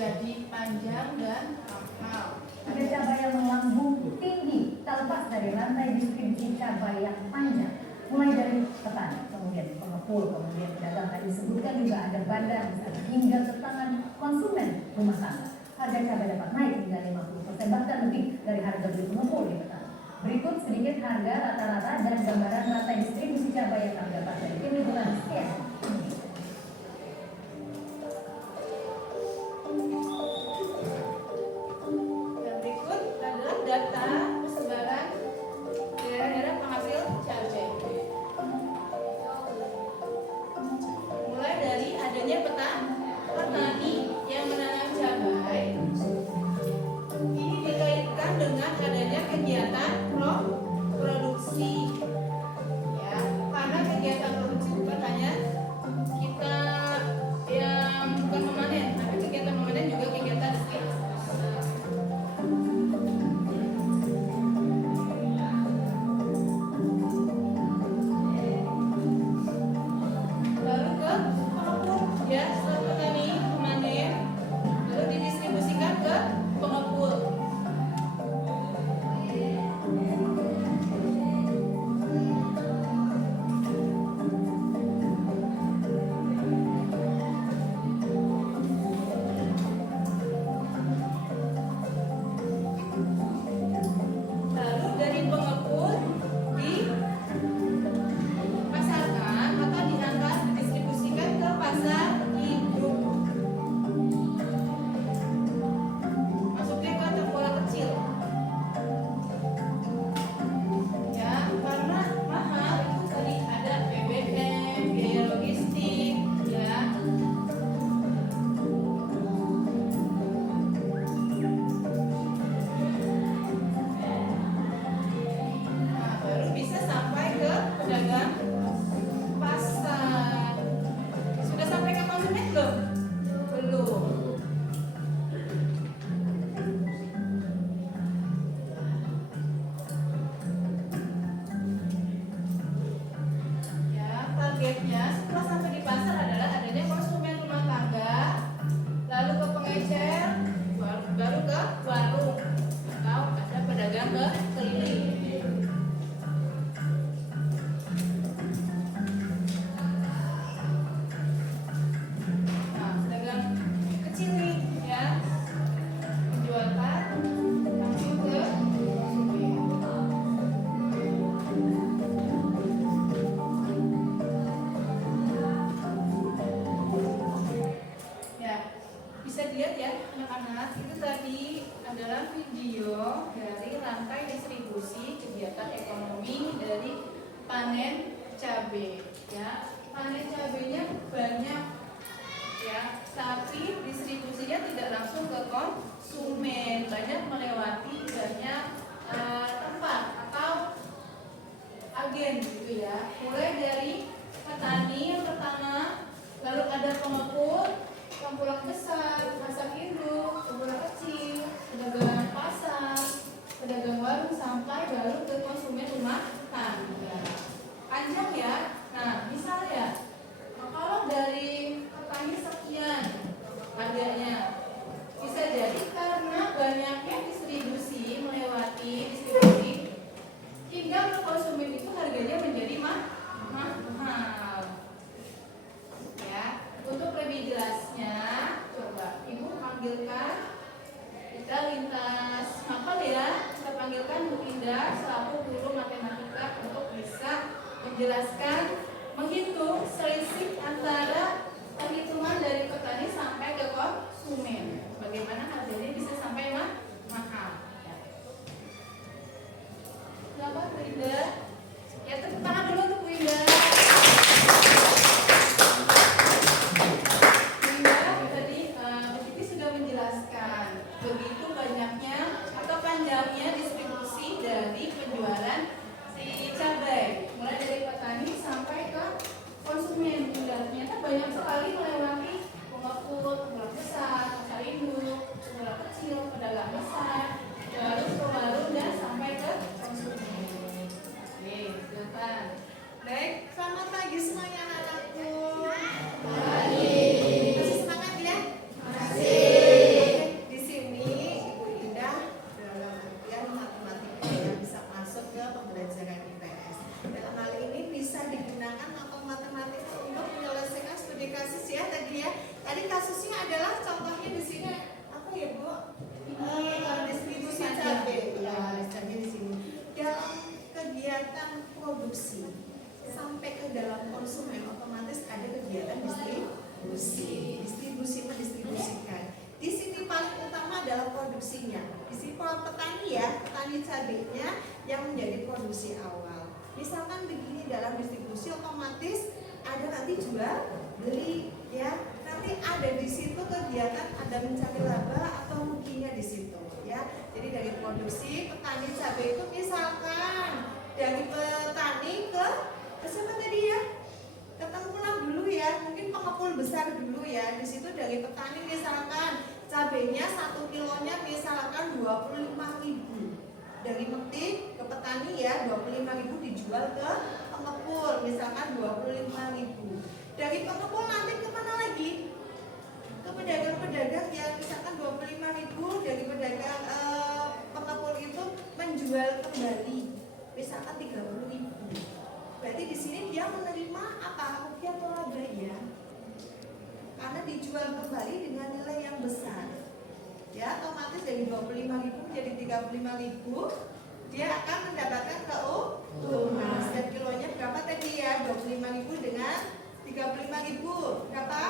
jadi panjang dan mahal. Harga cabai yang melambung tinggi tak lepas dari rantai distribusi cabai yang panjang, mulai dari petani, kemudian pengepul, kemudian pedagang. Tadi disebutkan juga ada bandar hingga ke tangan konsumen rumah tangga. Harga cabai dapat naik hingga 50%, bahkan lebih dari harga beli pengepul di petani. Berikut sedikit harga rata-rata dan gambaran rantai distribusi cabai yang kami dapat dari Tim Liputan CNN. Data persebaran daerah-daerah penghasil cabai. Mulai dari adanya petani yang menanam cabai. Ini dikaitkan dengan adanya kegiatan produksi. Ya, karena kegiatan produksi bukan hanya kita yang bukan memanen, tapi kegiatan memanen juga kegiatan targetnya setelah sampai di pasar adalah adanya konsumen rumah tangga, lalu ke pengecer, baru ke warung atau ada pedagang ke keliling. Nah, pedagang kecil nih ya, menjualkan langsung ke bisa dilihat ya anak-anak, itu tadi adalah video dari rantai distribusi kegiatan ekonomi dari panen cabai ya. Panen cabainya banyak ya, tapi distribusinya tidak langsung ke konsumen, banyak melewati banyak tempat atau agen gitu ya. Mulai dari petani yang pertama, lalu ada pengepul, pengepul besar, masak induk, pengepul kecil, pedagang pasar, pedagang warung, sampai baru ke konsumen rumah tangga. Panjang ya. Nah, misalnya kalau dari petani sekian harganya, bisa jadi karena banyaknya distribusi, melewati distribusi, hingga ke konsumen itu harganya menjadi mahal. Ya, untuk lebih jelasnya, coba Ibu panggilkan, kita lintas hafal ya. Kita panggilkan Bu Indah selaku guru matematika untuk bisa menjelaskan, menghitung selisih antara perhitungan dari petani sampai ke konsumen. Bagaimana harganya bisa sampai mahal. Ya. Silakan Bu Indah. Ya, tepuk tangan dulu untuk Bu Indah. Begitu banyaknya atau panjangnya distribusi dari penjualan si cabai, mulai dari petani sampai ke konsumen. Ternyata banyak sekali ya, petani cabenya yang menjadi produksi awal. Misalkan begini, dalam distribusi otomatis ada nanti jual beli ya. Nanti ada di situ kegiatan ada mencari laba atau ruginya di situ ya. Jadi dari produksi petani cabai itu misalkan dari petani ke siapa tadi ya? Ke tengkulak dulu ya, mungkin pengepul besar dulu ya. Di situ dari petani misalkan cabainya 1 kilonya misalkan 25.000. Dari metik ke petani ya 25.000 dijual ke pengepul misalkan 25.000. Dari pengepul nanti kemana lagi? Ke pedagang-pedagang yang misalkan 25.000 dari pedagang pengepul itu menjual kembali misalkan 30.000. Berarti di sini dia menerima apa? Rugi atau laba ya? Karena dijual kembali dengan nilai yang besar. Ya, otomatis dari 25.000 menjadi 35.000, dia akan mendapatkan keuntungan. Setiap kilonya berapa tadi ya? 25.000 dengan 35.000 berapa?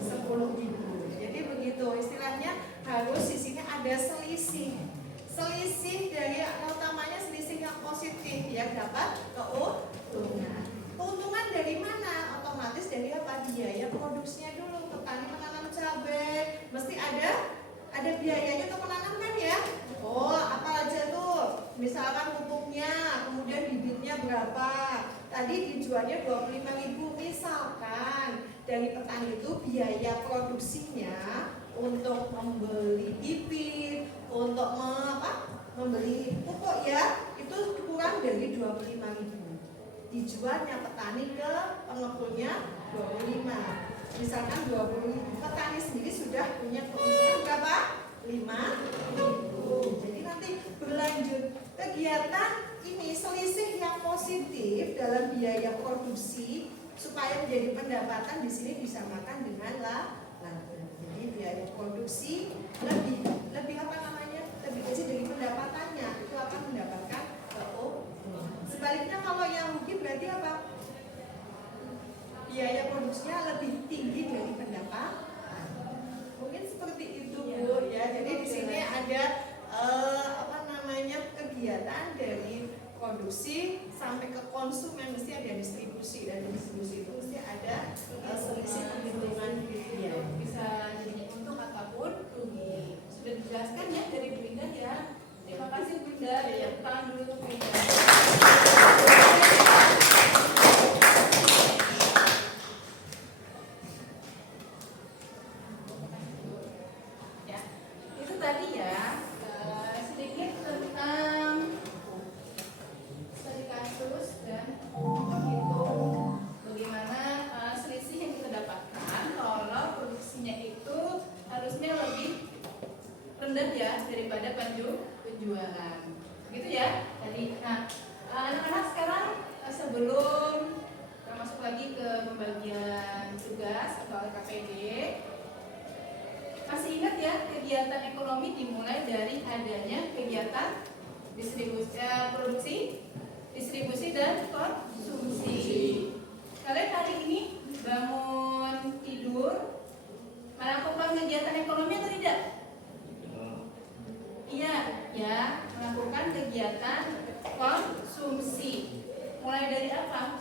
10.000. Jadi begitu istilahnya, harus di sini ada selisih. Selisih dari utamanya selisih yang positif ya, dapat keuntungan. Keuntungan dari mana? Otomatis dari apa? Biaya produksinya dulu. Petani menanam cabai mesti ada biayanya untuk menanam kan ya? Oh, apa aja tuh? Misalkan pupuknya, kemudian bibitnya berapa? Tadi dijualnya 25.000. Misalkan dari petani itu biaya produksinya untuk membeli bibit, untuk membeli pupuk ya, itu kurang dari 25.000. Dijualnya petani ke pengepulnya 25. Misalkan 20.000, petani sendiri sudah punya keuntungan berapa? 5.000. Jadi nanti berlanjut kegiatan ini selisih yang positif dalam biaya produksi supaya menjadi pendapatan di sini disamakan dengan laba. Jadi biaya produksi lebih apa namanya? Lebih kecil dari pendapatannya, itu akan mendapatkan keuntungan. Sebaliknya kalau yang rugi berarti apa? Biaya produksinya lebih tinggi dari pendapatan. Mungkin seperti itu Bu ya. Jadi di sini ada kegiatan dari produksi sampai ke konsumen mesti ada distribusi, dan distribusi itu mesti ada selisih penghitungan ya. Bisa jadi untung ataupun rugi. Sudah dijelaskan ya dari Bu Indah ya. Terima kasih Bu Indah. Ya, tangan dulu untuk Bu Indah. Ya, itu tadi ya sedikit tentang studi kasus dan menghitung bagaimana selisih yang kita dapatkan kalau produksinya itu harusnya lebih rendah ya daripada penjualan. Begitu ya tadi. Nah, anak-anak sekarang sebelum kita masuk lagi ke pembagian tugas atau LKPD, masih ingat ya kegiatan ekonomi dimulai dari adanya kegiatan produksi, distribusi dan konsumsi. Kalian hari ini bangun tidur melakukan kegiatan ekonomi atau tidak? Iya, ya, melakukan kegiatan konsumsi. Mulai dari apa?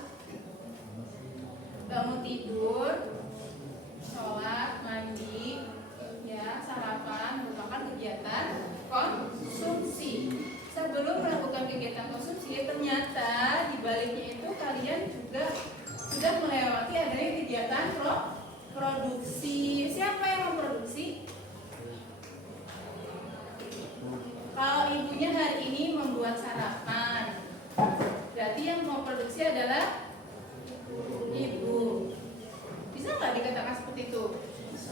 Bangun tidur, sholat, mandi, ya, sarapan merupakan kegiatan konsumsi. Sebelum melakukan kegiatan konsumsi, ternyata di baliknya itu kalian juga sudah melewati adanya kegiatan produksi. Siapa yang memproduksi? Kalau ibunya hari ini membuat sarapan, berarti yang memproduksi adalah ibu. Bisa nggak dikatakan seperti itu?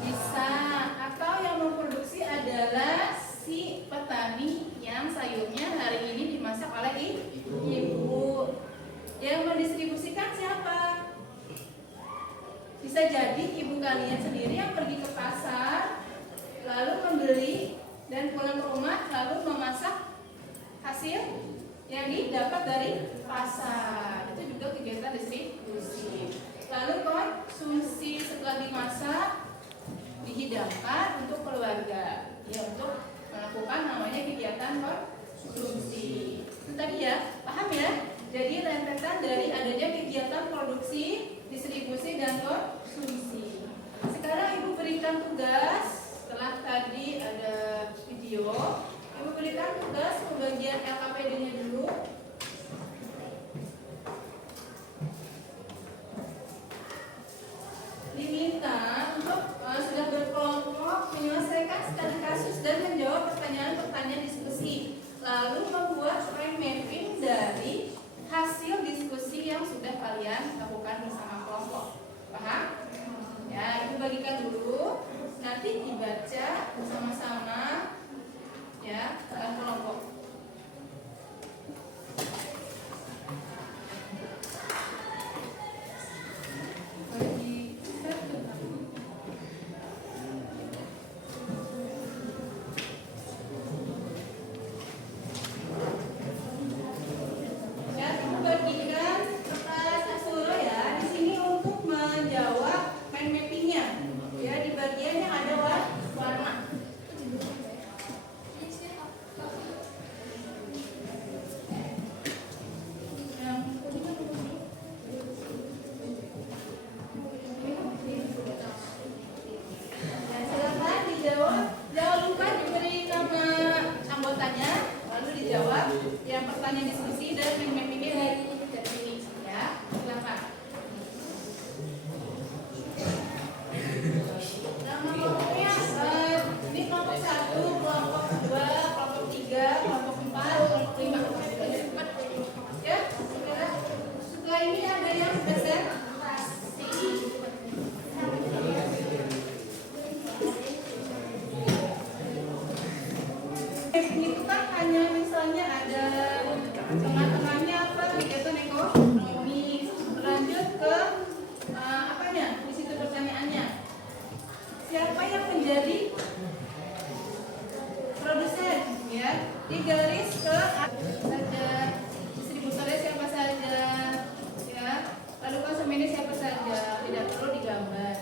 Bisa. Atau yang memproduksi adalah si petani yang sayurnya hari ini dimasak oleh ibu. Yang mendistribusikan siapa? Bisa jadi ibu kalian sendiri yang pergi ke pasar, lalu membeli dan pulang ke rumah lalu memasak hasil yang didapat dari pasar. Itu juga kegiatan distribusi. Lalu konsumsi setelah dimasak dihidangkan untuk keluarga, ya, untuk melakukan namanya kegiatan konsumsi. Itu tadi ya, paham ya? Jadi rentetan dari adanya kegiatan produksi, distribusi, dan konsumsi. Sekarang Ibu berikan tugas, setelah tadi ada video, Ibu berikan tugas pembagian LKPD-nya dulu. Diminta untuk sudah berkelompok menyelesaikan studi kasus dan menjawab pertanyaan-pertanyaan diskusi, lalu membuat mind mapping dari hasil diskusi yang sudah kalian lakukan bersama kelompok. Paham? Ya, Ibu bagikan dulu, nanti dibaca bersama-sama ya dalam kelompok. Yang pertanyaan diskusi dan mappingnya dari sini ya, silakan. Nama kelompoknya ini kelompok 1, kelompok 2, kelompok 3, kelompok 4, kelompok 5. Ya, setelah ini ada yang presentasi. Itu kan hanya misalnya ada tengah-tengahnya apa kegiatan ekonomi, lanjut ke apanya di situ pertanyaannya, siapa yang menjadi produsen ya, di garis ke saja, distributornya siapa saja ya, lalu konsumennya siapa saja, tidak perlu digambar.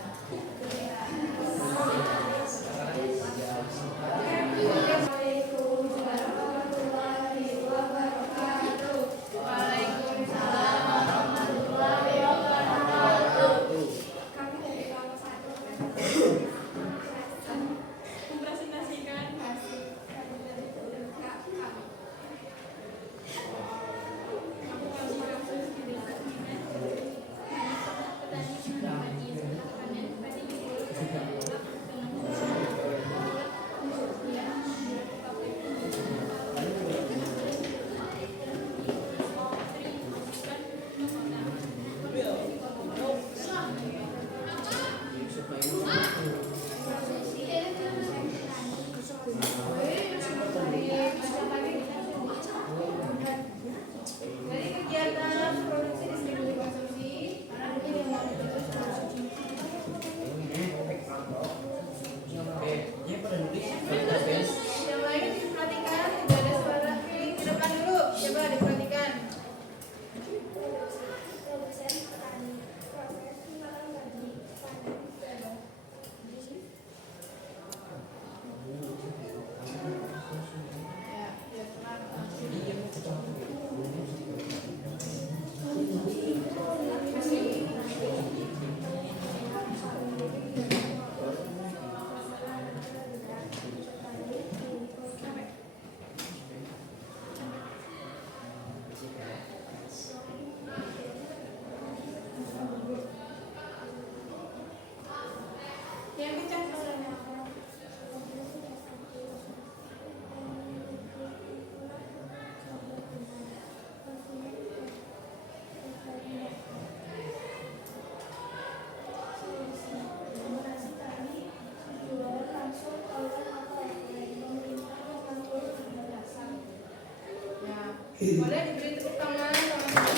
Boleh diberi tepuk tangan teman-teman.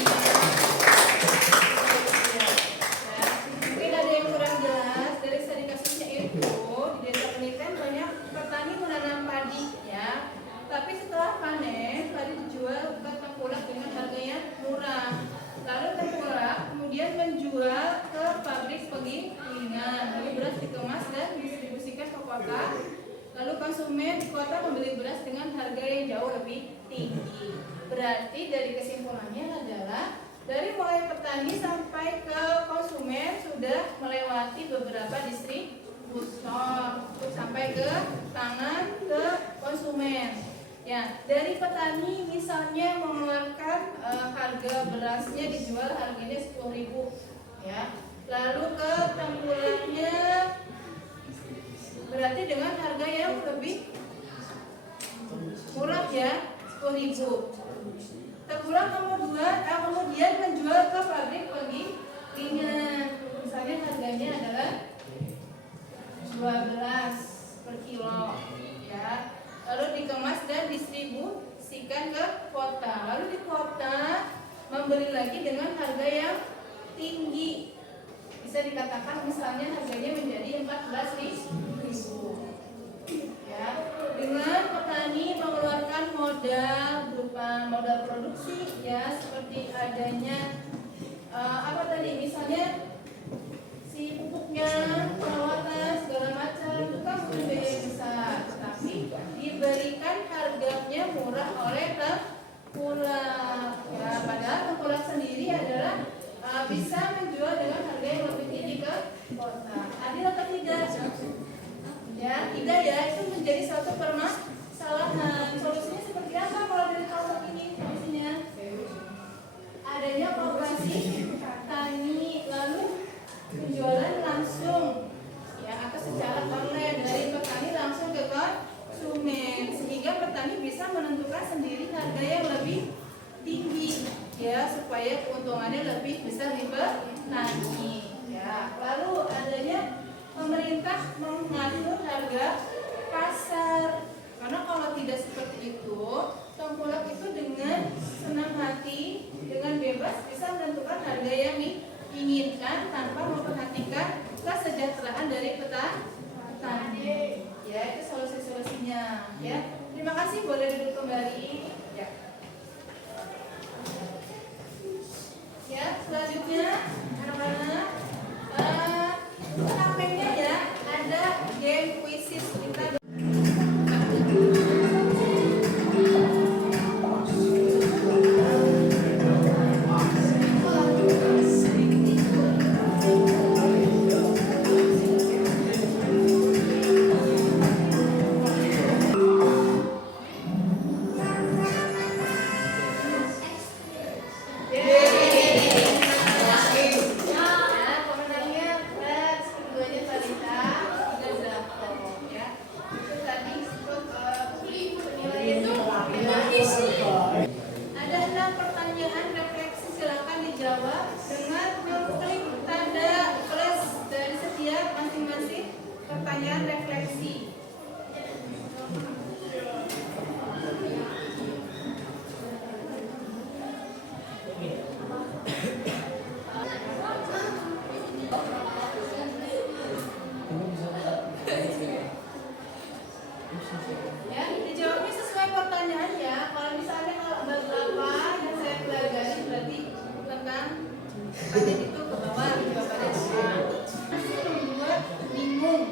Ya, mungkin ada yang kurang jelas dari studi kasusnya itu di desa penelitian banyak petani menanam padi ya, tapi setelah panen padi dijual ke tengkulak dengan harganya murah. Lalu tengkulak kemudian menjual ke pabrik penggilingan, lalu beras dikemas dan didistribusikan ke kota. Lalu konsumen di kota membeli beras dengan harga yang jauh lebih tinggi. Berarti dari kesimpulannya adalah dari mulai petani sampai ke konsumen sudah melewati beberapa distributor sampai ke tangan ke konsumen. Ya, dari petani misalnya mengeluarkan harga berasnya dijual harganya 10.000, ya. Lalu ke tengkulaknya berarti dengan harga yang lebih murah ya, 10.000. Tengkulak kemudian menjual ke pabrik penggilingan. Misalnya harganya adalah 12 per kilo, ya. Lalu dikemas dan distribusikan ke kota. Lalu di kota membeli lagi dengan harga yang tinggi. Bisa dikatakan misalnya harganya menjadi 14.000. Ya, dengan petani mengeluarkan modal berupa modal produksi, ya, seperti adanya apa tadi, misalnya si pupuknya, perawatan segala macam itu kan butuh biaya yang besar, tapi diberikan harganya murah oleh tengkulak. Ya, padahal tengkulak sendiri adalah bisa menjual dengan harga yang lebih tinggi ke kota. Adil atau tidak? Ya, tidak ya, itu menjadi suatu permasalahan. Solusinya seperti apa kalau dari kelompok ini? Solusinya adanya kooperasi tani, lalu penjualan langsung, ya, atau secara online dari petani langsung ke konsumen, sehingga petani bisa menentukan sendiri harga yang lebih tinggi, ya, supaya keuntungannya lebih besar di petani, ya. Lalu adanya pemerintah mengatur harga pasar, karena kalau tidak seperti itu tengkulak itu dengan senang hati, dengan bebas bisa menentukan harga yang diinginkan tanpa memperhatikan kesejahteraan dari petani. Ya, itu solusi-solusinya, ya. Terima kasih, boleh duduk kembali, ya. Ya, selanjutnya anak-anak sampingnya ya ada game quizzes kita. Ada 6 pertanyaan refleksi, silakan dijawab dengan mengklik tanda plus dari setiap masing-masing pertanyaan refleksi. Ya, dijawabnya sesuai pertanyaan ya. Kalau misalnya beberapa yang saya pelajari berarti tentang pertanyaan itu ke bawah, jawabannya A. Masih membuat bingung.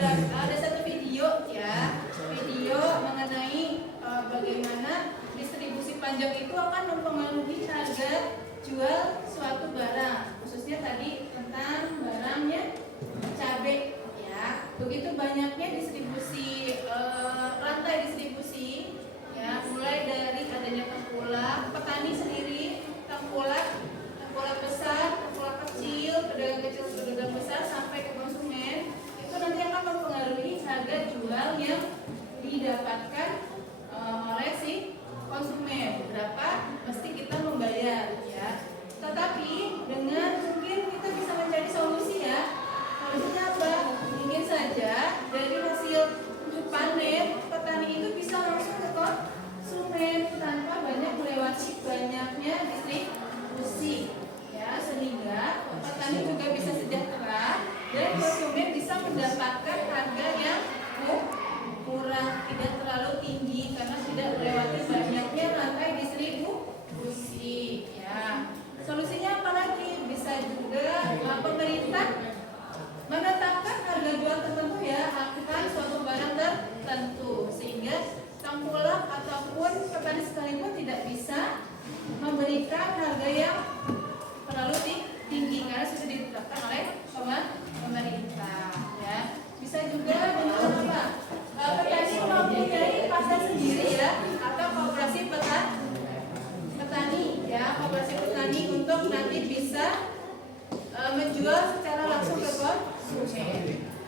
ada satu video ya, video mengenai bagaimana distribusi panjang itu akan mempengaruhi harga jual suatu barang, khususnya tadi tentang barangnya cabai ya. Begitu banyaknya distribusi rantai distribusi ya, mulai dari adanya tengkulak petani sendiri, tengkulak besar, tengkulak kecil, pedagang besar sampai ke konsumen, itu nanti akan mempengaruhi harga jual yang didapatkan oleh si konsumen, berapa mesti kita membayar ya. Tetapi dengan mungkin kita bisa mencari solusi ya. Solusinya apa? Mungkin saja dari hasil panen petani itu bisa langsung ke konsumen tanpa banyak melewati banyaknya distribusi ya, sehingga petani juga bisa sejahtera dan konsumen bisa mendapatkan harga yang murah, tidak terlalu tinggi karena tidak melewati banyaknya rantai distribusi ya. Solusinya apa lagi? Bisa juga pemerintah menetapkan harga jual tertentu ya akan suatu barang tertentu, sehingga tengkulak ataupun petani sekalipun tidak bisa memberikan harga yang terlalu tinggi karena sudah ditetapkan oleh pemerintah ya. Bisa juga dengan apa? Petani mempunyai pasar sendiri ya, atau koperasi petani ya, koperasi petani untuk nanti bisa menjual secara langsung ke konsumen.